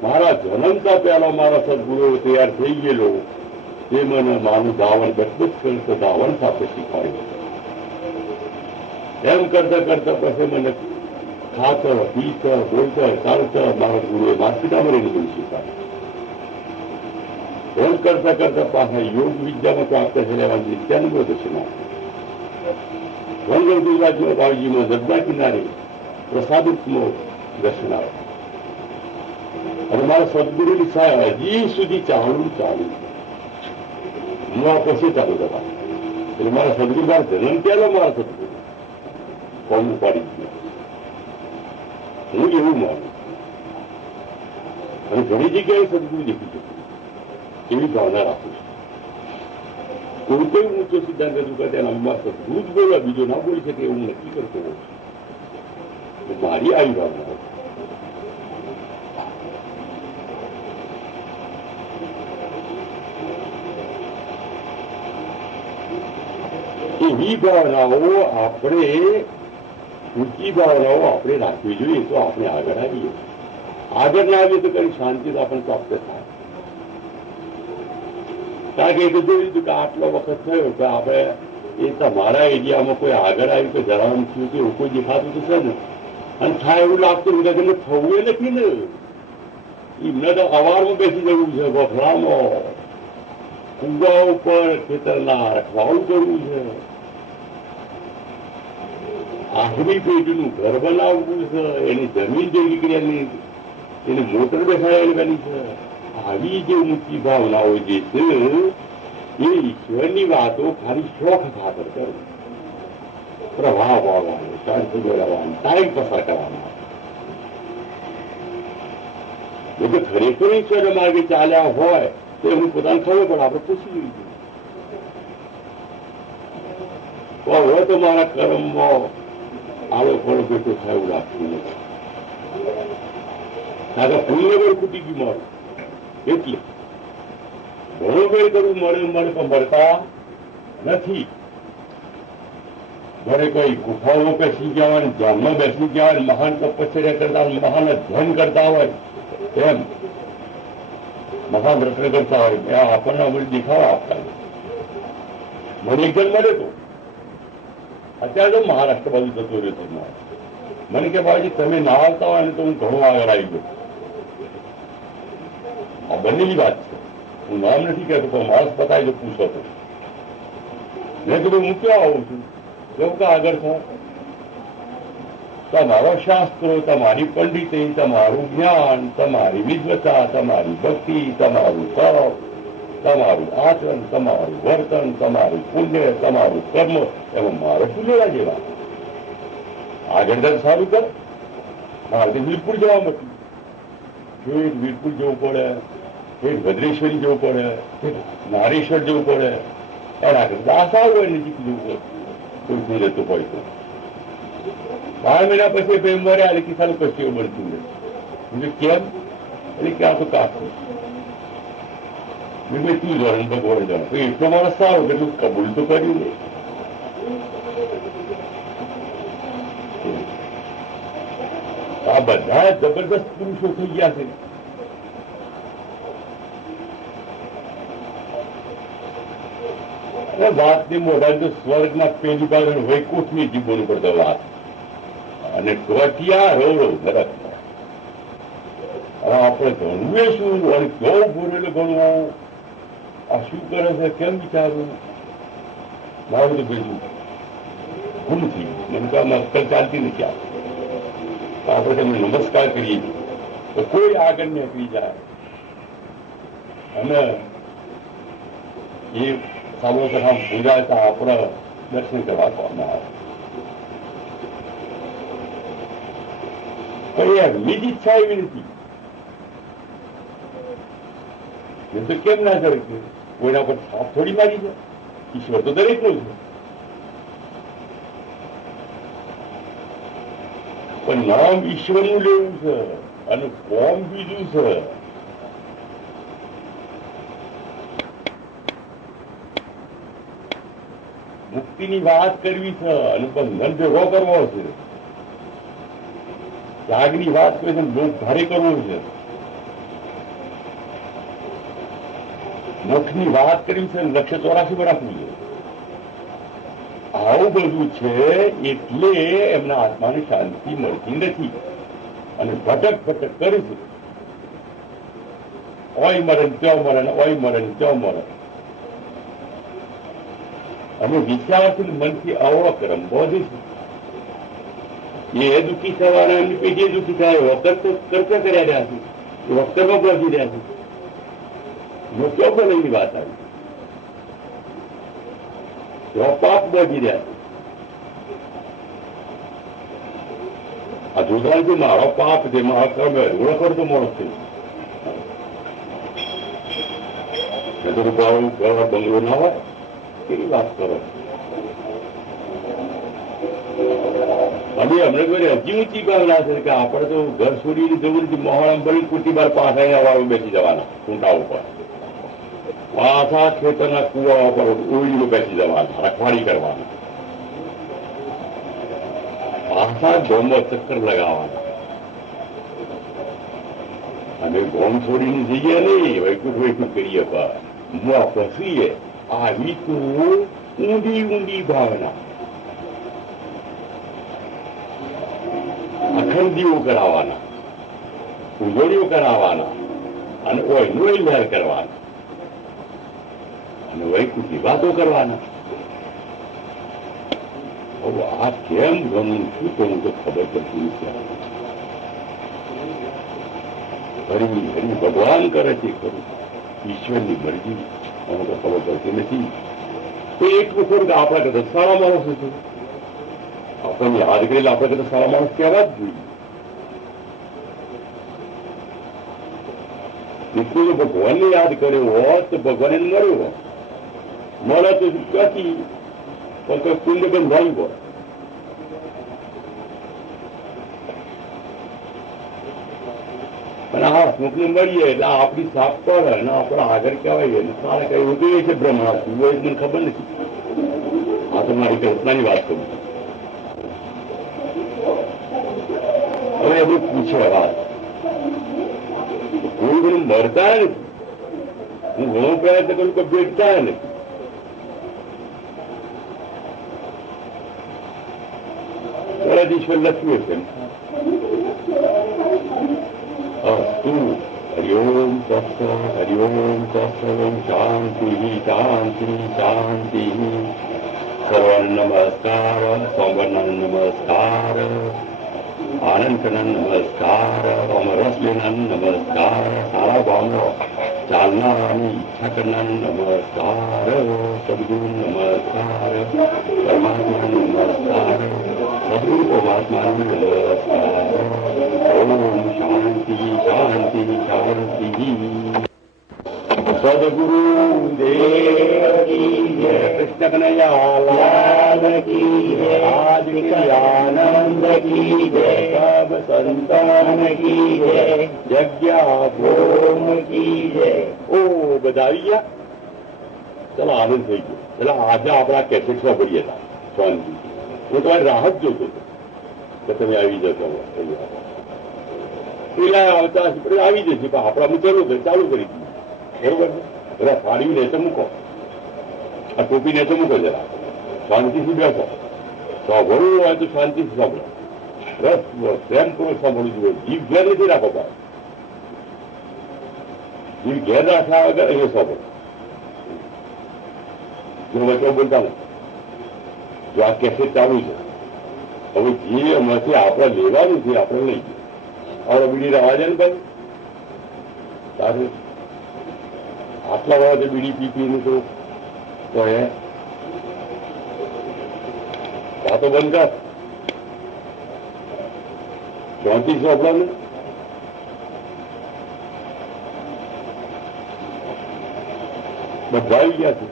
મારા જન્મતા પહેલા મારા સદગુરુ તૈયાર થઈ ગયેલો એ મને મારું ધાવન બચબચ કરતો ધાવન સાથે શીખવાડ્યું એમ કરતા કરતા પછી મને ખાતર પીતર બોલતર ચાલતર મારા ગુરુએ માર્કેટામાં રહીને બધું શીખવાડ્યું એમ કરતા કરતા પાછા યોગ વિદ્યામાં પ્રાપ્ત થયેલા નિત્યાનંદ દર્શન વંગલ ગુજરાતમાં બાવજીમાં દરગાહ કિનારે પ્રસાદમાં દર્શન આવે અને મારા સદગુરુની સહાય હજી સુધી ચાલુ હું આ પછી ચાલુ કરવા એટલે મારા સદગુરુ મારા જન્મ પહેલો મારા સદગુરુ કોમ ઉપાડી ગયો હું એવું માનું અને ઘણી જગ્યાએ સદગુરુ દેખી શકું એવી ભાવના રાખું છું કોઈ કોઈ ઊંચો સિદ્ધાંત રજૂ કરે તેના અમમાં સદગુરુ જ બોલવા બીજો ના બોલી શકે એવું નક્કી કરતો હોઉં મારી આવી ભાવના એવી ભાવનાઓ આપણે ઊંચી ભાવનાઓ આપણે રાખવી જોઈએ તો આપણે આગળ આવીએ આગળ ના આવીએ તો કઈ શાંતિ તો આપણને પ્રાપ્ત થાય કારણ કે એ તો જોઈ લીધું કે આટલો વખત થયો કે આપણે એ તમારા એરિયામાં કોઈ આગળ આવ્યું કે જવાનું થયું કે એવું કોઈ દેખાતું તો છે ને અને થાય એવું લાગતું કે થવું એ નથી ને એમને તો અવારમાં બેસી જવું છે વફરામાં કુવા ઉપર ખેતરના રખવાળું કરવું છે આખરી પેઢીનું ઘર બનાવવું છે એની જમીન જે નીકળેલી એની મોટર બેસાડેલી છે આવી જે ઊંચી ભાવનાઓ જે છે એ ઈશ્વરની વાતો ખાલી શોખ ખાતર કરવું પ્રભાવ આવવાનો ચાર્જ મેળવવાનો ટાઈમ પસાર કરવાનો જો ખરેખર ઈશ્વર માર્ગે ચાલ્યા હોય તો એનું પોતાને ખબર પણ આપણે પૂછી લીધું હવે તો મારા કર્મમાં આવો ફળ ભેટો થાય એવું લાગતું નથી કારણ કે પુણ્ય બળ ખૂટી ગયું મારું એટલે ઘણો વેર કરવું મળે પણ મળતા નથી ઘરે કોઈ ગુફાઓમાં બેસી ગયા હોય ધ્યાનમાં બેસી ગયા હોય મહાન તપશ્ચર્યા કરતા મહાન ધ્યાન કરતા હોય એમ મહાન રત્ન કરતા હોય આપણને અમુક દેખાવા આપતા મને એક જણ મળે તો અત્યારે તો મહારાષ્ટ્ર બાજુ જતો રહેતો મને કે બાબાજી તમે ના આવતા હોય ને તો હું ઘણો આગળ આવી ગયો આ બંનેની વાત છે હું નામ નથી કહેતો પણ માણસ બતાવી તો પૂછો તો મેં કીધું હું ક્યાં આવું છું કેવું કે આગળ થાય તમારો શાસ્ત્રો તમારી પંડિતી તમારું જ્ઞાન તમારી વિદ્વતા તમારી ભક્તિ તમારું તપ તમારું આચરણ તમારું વર્તન તમારું પુણ્ય તમારું કર્મ એમાં મારે શું લેવા જેવા આગળ તક સારું કર મારે વીરપુર જવા નથી એક વીરપુર જવું પડે એક ભદ્રેશ્વરી જવું પડે એક નારેશ્વર જવું પડે એના કરતા આશા હોય નજીક જવું પડે કોઈ રહેતું હોય તો 12 મહિના પછી પ્રેમ મરે આ લેખી સારું કશું બનતું નથી કેમ? એટલે કે આ તો કાફી તું જાણે ભગવાન જાણે. તો એટલો માણસ સારો કે તું કબૂલ તો કર્યું ને. આ બધા જબરદસ્ત પુરુષો થઈ ગયા છે. વાતની મોઢા તો સ્વર્ગના પેલી બાજુ વૈકુંઠની જીવન કરતો વાત અને ટોટિયા રવડો નરક. આપણે ભણવું શું અને કેવું ભૂરેલું ભણવું, આ શું કરે છે, કેમ વિચારવું, મારું તો બીજું ભૂલ થઈ મને તો આમાં અક્કલ ચાલતી નથી. આપણે તેમને નમસ્કાર કરીએ તો કોઈ આગળ નીકળી જાય. અમે એ સામોસા પૂજાતા આપણે દર્શન કરવા પામવા આવે. પણ એમની જ ઈચ્છા એવી નથી. તો કેમ ના કરે? કોઈના પર છાપ થોડી મારી છે. ઈશ્વર તો દરેક નો છે. પણ નામ ઈશ્વરનું લેવું છે અને કોમ બીજું છે. મુક્તિની વાત કરવી છે અને બંધન ભેગો કરવો છે. ત્યાગની વાત કરી છે, લોક ભારે કરવો છે. મોક્ષની વાત કરી છે, લક્ષ્ય 84 રાખવું છે. આવું બધું છે એટલે એમના આત્માને શાંતિ મળતી નથી અને ભટક ભટક કરે છે. ઓય મરણ ત્યાં મરણ, ઓય મરણ ત્યાં મરણ. અને વિચારથી મનથી અવક્રમ બોધે છે. એ દુઃખી થવાના એમની પેઢી દુઃખી થાય. વખત કરતા કર્યા રહ્યા છે. એ વખતમાં પહોંચી રહ્યા છે. ક્યાં ભલાઈની વાત આવી? પાપ બોજી રહ્યા છે. આ જોતા છે મારો પાપ છે, મારો કર્મ ઓળખર તો મોડો છે. રૂપિયા બંગલો ના હોય કેવી વાત કરો? અમે અમને કોઈ હજી ઊંચી ભાવના છે કે આપણે તો ઘર છોડીને જવું નથી. મોહળમ ભરી કુટી બાર પાછા વાળું બેસી જવાના ઊંટા ઉપર, પાછા ખેતરના કુવા ઉપર ઓળીનું બેસી જવાના, રખવાડી કરવાના, પાછા ગોમમાં ચક્કર લગાવવાના. અને ગોમ છોડીને જઈએ નહીં, વૈકુંઠ વૈકુંઠ કરીએ. ફસીએ આવી તો ઊંડી ઊંડી ભાવના. અખંડીઓ કરાવવાના, ઉજવણીઓ કરાવવાના અને ઓયનો લહેર કરવાના અને વૈકુંઠની વાતો કરવાના. હવે આ કેમ ગમું શું કહું તો ખબર પડતી નથી. હરી હરી ભગવાન કરે છે ખરું, ઈશ્વરની મરજી અમને તો ખબર પડતી નથી. તો એક વખત આપણા કરતા સારા માણસો છે. આપણને યાદ કરેલા આપણે કરતા સારા માણસ કહેવા જ જોઈએ. એટલું ભગવાનને યાદ કર્યો હોત તો ભગવાન એને મળ્યો હોત. મળે તો ક્યાંથી? પણ કોઈ કુંડ બંધ ભાઈ હોત. અને આ સ્મુખને મળીએ એટલે આપણી સાફ પડે અને આપણા આગળ કહેવાય ને સારા કઈ ઉદય છે બ્રહ્મા. મને ખબર નથી. આ તો મારી કલ્પનાની વાત કરું. હવે એ બધું પૂછે વાત. કોઈ બધું મળતા નથી. હું ઘણો પ્રયત્ન કરું કે ભેટતા નથી. ઈશ્વર લખ્યું છે હરિઓમ તત્સત હરિઓમ તત્સત શાંતિ શાંતિ શાંતિ. સર્વન નમસ્કાર, સોમવર્ણ નમસ્કાર, આનંદન નમસ્કાર, અમરસલીન નમસ્કાર, સારા ભાવનો ચાલનારની ઈચ્છા કરનાર નમસ્કાર, સદગુરુ નમસ્કાર, પરમાત્મા નમસ્કાર, સદગુરુ પરમાત્મા નમસ્કાર. ઓમ શાંતિ શાંતિ શાંતિ. સદગુરુ દેવ કી જય. કૃષ્ણ કનૈયા લાલ કી જય, આદિ આનંદ કી જય, સબ સંતાન કી જય, જગ્યા ભૂમ કી જય. ઓ બધા આવી ગયા? ચલો આનંદ થઈ ગયો. એટલે આજે આપણા કેસેટ સાંભળીએ હતા શાંતિ. હું તમારી રાહત જોતો હતો કે તમે આવી જશો. પેલા આવતા આવી જશે પણ આપણા હું ચાલુ કરી દીધું. બરોબર છે? બધા સાડી ને તો મૂકો, આ ટોપી ને તો મૂકો, જરા શાંતિથી બેસો. સાંભળવું હોય તો શાંતિથી સાંભળો. રસ પ્રેમપૂર્વક સાંભળવું જોઈએ. જીભ ઘેર નથી રાખો ભાઈ. જીભ ઘેર રાખ્યા વગર એ સાંભળો. જો વચ્ચે બોલતા નથી. જો આ કેસેટ ચાલુ છે, હવે જે એમાંથી આપણે લેવાનું છે આપણે લઈ ગયું. આપણે બીડી રવા જાય ને ભાઈ તારું આટલા વાળા તો બીડી પી પીને તો એ વાતો બંધ કર. ચોથી ચોપડાનું બધા આવી ગયા છે.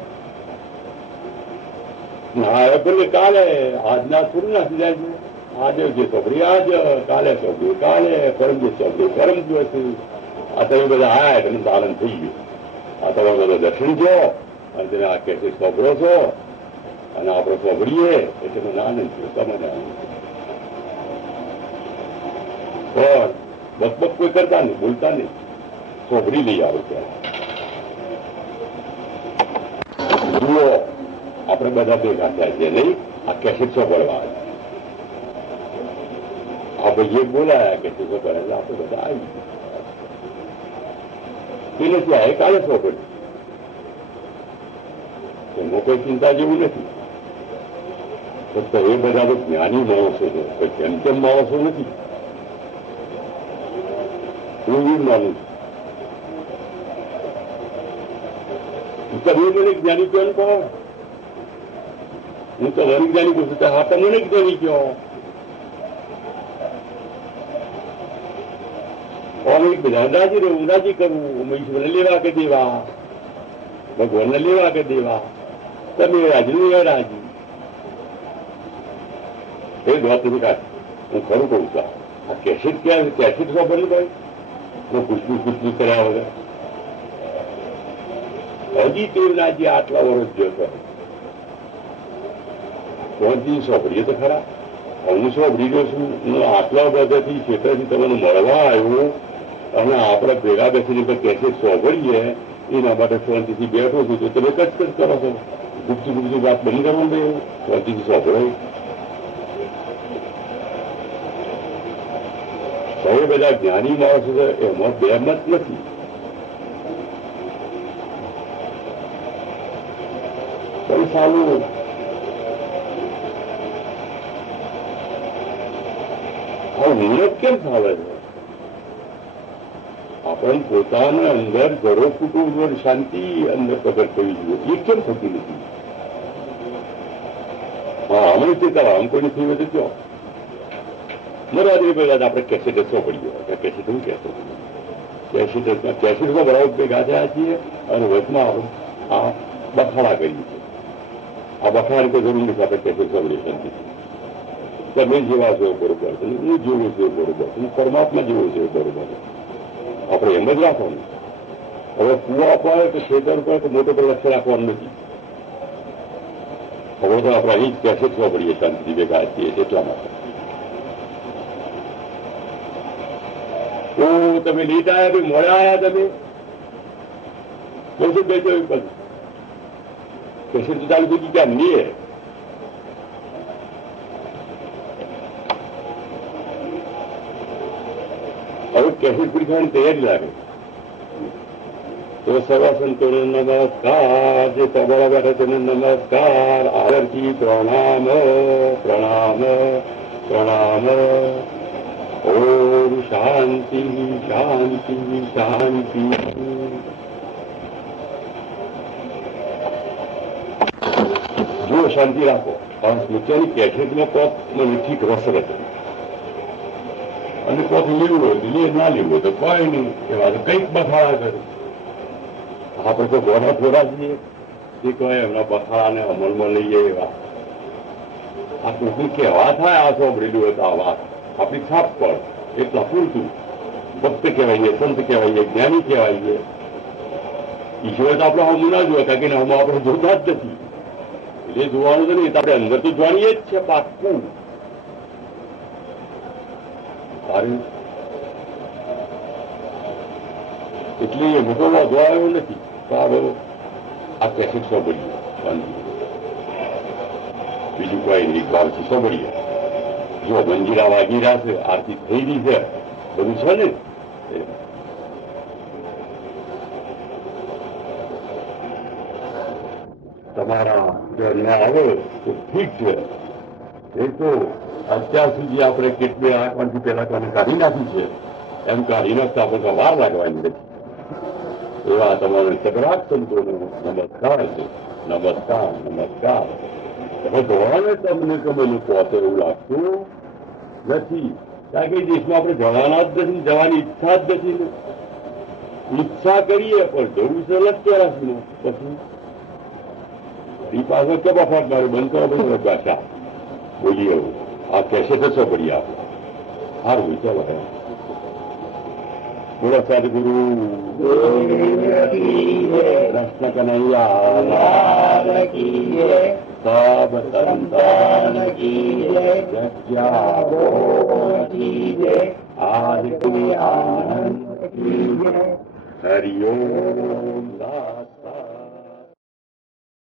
ના ભલે કાલે આજના થોડું નાખી જાય છે. આજે જે છોકરી આજ, કાલે છોકરી કાલે, પરમ જે છોકરી પરમ દિવસે. આ તમે બધા આયા તમે પાલન થઈ ગયું. આ તમે બધો દર્શન છો અને તમે આ કેસે સોંભળો છો અને આપણે સોંભળીએ એટલે મને આનંદ થયો. તમને આનંદ પણ બકબક કોઈ કરતા નહીં, બોલતા નહીં, સોંભળી લઈ આવો ત્યારે. જુઓ આપણે બધા ભેગા થયા છે નહીં આ કેસેટ સોંભળવા. આ ભાઈએ બોલાયા કેસેટ સોંભળે એટલે આપણે બધા આવી એ નથી આવે કાલે સોંભળ્યું. એમાં કોઈ ચિંતા જેવું નથી. ફક્ત એ બધા તો જ્ઞાની માણસો છે, કોઈ કેમ કેમ માણસો નથી. હું એ માનું છું. તમે મને જ્ઞાની કેમ કહો? હું તો વરી જ્ઞાની કહું છું. હા તમને જ્ઞાની કહો. બધા રાજી રહું, રાજી કરવું, ઈશ્વરને લેવા કે દેવા, ભગવાનને લેવા કે દેવા. તમે રાજી ને રાજી એ વાત નથી કાઢી. હું ખરું કહું છું. આ કેસેટ ક્યાં કેસેટ સાંભળ્યું ભાઈ? હું ખુશબુ કર્યા વગર હજી તે રાજી આટલા વર્ષ જોતો પહોંચી સાંભળીએ તો ખરા. હું સાંભળી ગયો છું. હું આટલા બધાથી ક્ષેત્રથી તમને મળવા આવ્યો અને આપણે ભેગા બેસીને કેસેટ સાંભળીએ એના માટે શાંતિથી બેઠો છું. તો તમે કચ કરો છો. ગુપ્ત ગુપ્ત વાત બંધ કરવાનું દે. શાંતિથી સાંભળો. સૌ બધા જ્ઞાની માણસો છે એમાં બે મત નથી. પણ સારું આ વિરોધ કેમ થાય છે? આપણને પોતાના અંદર ઘરો કુટુંબ શાંતિ અંદર પ્રગટ કરવી જોઈએ. એ કેમ થતી નથી? હા અમે ચેતા આમ કોઈને થઈ હોય તો કયો મરવા દે. પહેલા આપણે કેસેટ સાંભળીએ. કેસેટ હું કહેતો કેસેટમાં બરાબર ભેગા થયા છીએ અને વચમાં આ બખાડા કરીએ છીએ. આ બખાડાની કોઈ જરૂર નથી. આપણે કેસેટ સાંભળીએ શાંતિથી. તમે જેવા છો બરોબર છે, હું જેવું છું બરોબર, હું પરમાત્મા જેવો છે બરોબર. આપણે એમ જ રાખવાનું. હવે કુવા પર કે ખેતર પર કે મોટો પર લક્ષ્ય રાખવાનું નથી. હવે તો આપણે અહીં જ કેસેટ સાંભળીએ શાંતિથી ભેગા છીએ એટલા માટે. તો તમે લેટ આવ્યા ભાઈ, મોડા આવ્યા તમે બહુ શું બેસો બધું કેસેટ તો ચાલુ થઈ ગઈ ક્યાં નહીં. હવે કેસેટ પૂરી થવાની તૈયારી લાગે તો સર્વ સંતોને નમસ્કાર. જે તબળા બેઠા તેને નમસ્કાર. આદરથી પ્રણામ પ્રણામ પ્રણામ. ઓમ શાંતિ શાંતિ શાંતિ. જો શાંતિ રાખો. પોતાની કેસેટમાં કોક મને ઠીક રસરત અને કોક લેવું હોય તો લે, ના લેવું હોય તો કોઈ નહીં. એવા તો કંઈક બખાડા કરે. આપણે તો ગોળા ફોડા છીએ. જે કહેવાય એમના બખાડાને અમલમાં લઈએ એવા આ ટૂંકું કહેવા થાય આ સાંભળેલું હતા આ વાત આપણી છાપ પર એટલા પૂરતું ભક્ત કહેવાઈએ સંત કહેવાઈએ જ્ઞાની કહેવાઈએ ઈશ્વર તો આપણે હમું ના જોતા કે હમું આપણે જોતા જ નથી એટલે જોવાનું તો નહીં આપણે અંદર તો જાણીએ જ છે પાક્કું સારું એટલે એ મોટો વાંધો આવ્યો નથી સારો આ કેસેટ સાંભળીએ બીજું કોઈ નહીં ગાવથી સાંભળીએ જો મંજીરા વાગી રહ્યા છે આરતી થઈ રહી છે બધું છે ને તમારા ઘરને આવે તો ઠીક છે એ તો અત્યાર સુધી આપણે કેટલી રાખવાથી પેલા તમે કાઢી નાખી છે એમ કાઢી નાખતા આપણે વાર લાગવાની નથી એવા તમારો સગરાટ સંતોનો નમસ્કાર છે નમસ્કાર નમસ્કાર તમે જોવાને તમને તમે લોકો હતો એવું લાગતું નથી કારણ કે દેશમાં આપણે જવાના જ નથી જવાની ઈચ્છા જ નથી ઈચ્છા કરીએ પણ જવું છે લશ્કરાશનું પછી એ પાછળ કે બફાટ મારે બંધ કરો બધું ભાષા બોલીએ એવું આ કેસે તો પડી આપણે સારું ચાલો બોલો સદગુરુ કૃષ્ણ કનૈયા સબ સંતાન આદિ આનંદ હરિ ઓમ દાસ